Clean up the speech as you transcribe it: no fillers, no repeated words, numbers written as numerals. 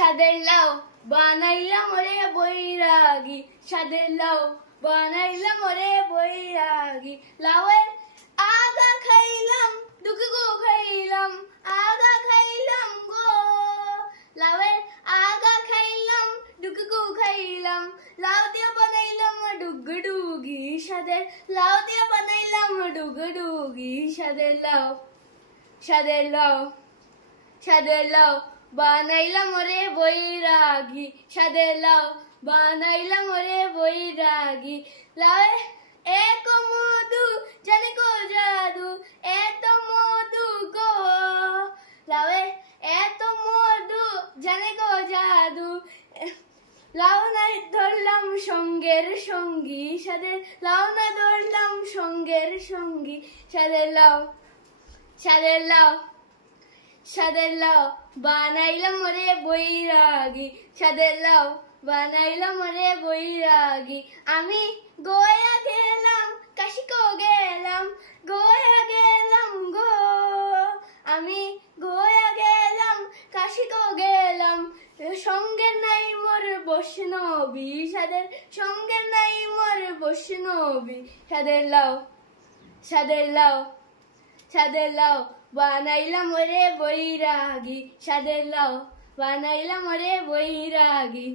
সাদের লাউ বানাইলাম ওরে বৈরাগী, সাদের লাউ বানাইলাম ওরে বৈরাগী। লাউয়ের আগা খাইলাম ডুকু খাইলাম, আগা খাইলাম গো। লাউয়ের আগা খাইলাম ডুকু খাইলাম, লাউ দিয়ে বানাইলাম ডুগডুগি। সাদের লাউ দিয়ে বানাইলাম ডুগডুগি। সাদের লাউ, সাদের লাউ, সাদের লাউ বানাইলাম ওরে বৈরাগী, সাদের লাউ বানাইলাম ওরে বৈরাগী। লাউ এত মধু জানে গো জাদু, এত মধু গো। লাউ এত মধু জানে গো জাদু। লাউ না ধরলাম সঙ্গের সঙ্গী, সাদের লাউ না ধরলাম সঙ্গের সঙ্গী। সাদের লাউ, সাদের লাউ, সাদের লাউ বানাইলাম ওরে বৈরাগী, সাদের লাউ বানাইলাম ওরে বৈরাগী। আমি গোয়া গেলাম কাশিকো গেলাম, গোয়া গেলাম গো। আমি গোয়া গেলাম কাশিকো গেলাম, সঙ্গে নাই মোর বৈষ্ণবী। সাদের সঙ্গে নাই মোর বৈষ্ণবী। সাদের লাউ, সাদের লাউ, সাদের লাউ বানাইলাম ওরে বৈরাগী, সাদের লাউ বানাইলাম ওরে বৈরাগী।